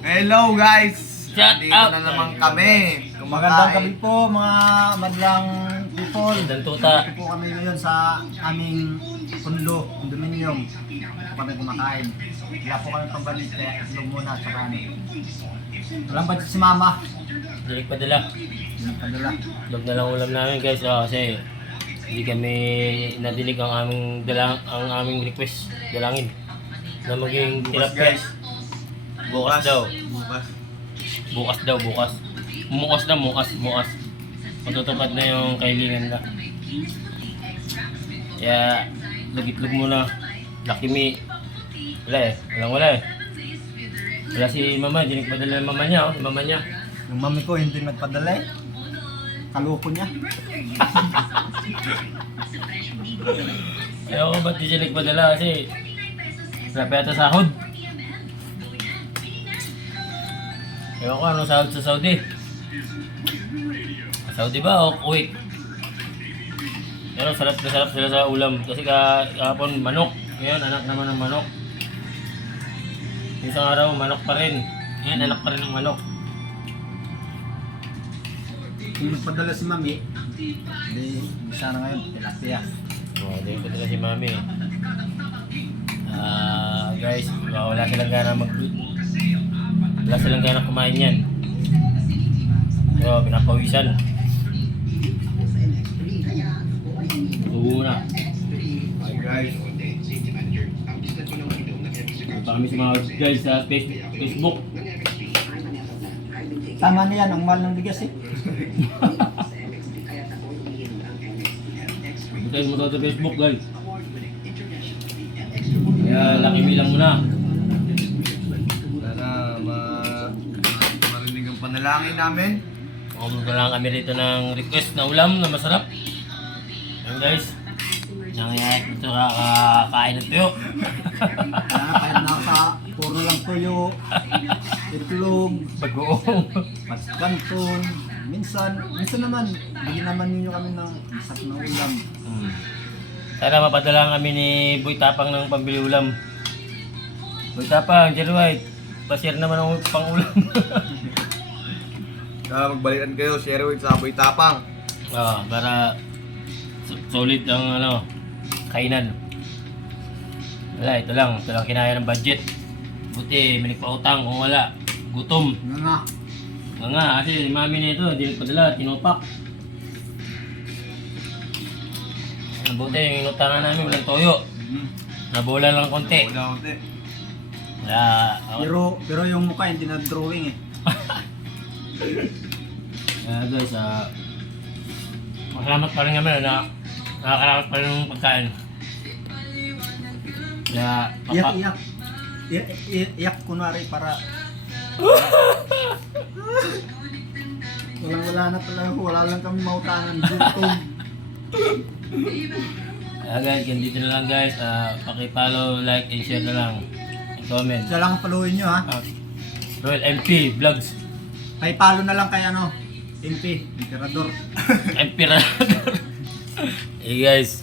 Hello guys! Shut Dito up! na naman kami. Magandang gabi po mga madlang people. Magandang tuta. Dito po kami ngayon sa aming condominium. Dito kami kumakain. Wala po kami pambalit kaya tulog muna sa kanin. Walang budget si mama. Dilig padala. Padala. Log na lang ulam namin guys. Kasi hindi kami nadinig ang aming request. Dalangin. Na maging Bukas tilapia. guys. Bukas daw. Bukas. Bukas. Mukas. Matutupad na yung kailangan na. Kaya, lugitlog muna. Lucky me. Wala eh. Wala si mama, hindi nagpadala yung mama niya. Yung mama niya. Yung mami ko hindi nagpadala eh. Kaluko niya. Ayaw ko ba't di siya nagpadala kasi wala pa yata sahod. Ayaw ko anong sahod sa Saudi. Saudi ba o Kuwait? Pero sarap na sarap sila sa ulam kasi kahapon manok. Ngayon anak naman ng manok. Isang araw manok pa rin. Ngayon anak pa rin ng manok. Kung nagpadala si mami, hindi sana ngayon tilapia. Hindi ko talaga si mami. Guys, wala silang gana wala silang gana kumain yan. So, pinapawisan. Tubo na. Hi guys. Punta kami sa mga guys sa Facebook. Tama na yan, ang mahal ng bigas eh. Punta mo sa Facebook guys. Kaya laki bilang muna. Sana marinig ang panalangin namin. Kumulog lang kami rito ng request na ulam na masarap. Ayan guys. Nangyayari dito kakain ng tuyo. Kahit nasa puro lang tuyo, itlog, Bagoong. paskanton, minsan naman, bigyan naman ninyo kami ng isang na ulam. Sana mapadala kami ni Boy Tapang ng pambili ulam. Boy Tapang, Jerry White, pa-share naman ang pang-ulam. Sana magbalikan kayo, share with sa Boy Tapang. Para solid ang kainan. Wala, ito lang kinaya ng budget. Buti, may nagpautang kung wala. Gutom. Nga. Nga, kasi si mami nito, hindi nagpadala, tinupak. Buti, yung inutangan namin, walang toyo. Nabola lang konti. Wala konti. Wala. Pero yung mukha hindi na drawing eh. Guys, masalamat pa rin kami na nakakalamat pa rin ng pagkain. Kaya, Iyak kunwari para wala na talaga, wala lang kami mautangan. Gutom. guys, ganito na lang guys. Paki-follow, like, and share na lang. And comment. Siya lang ang paluin nyo ha. Royal MP Vlogs. Ay palo na lang kay MP, Emperador. Emperor. Hey guys.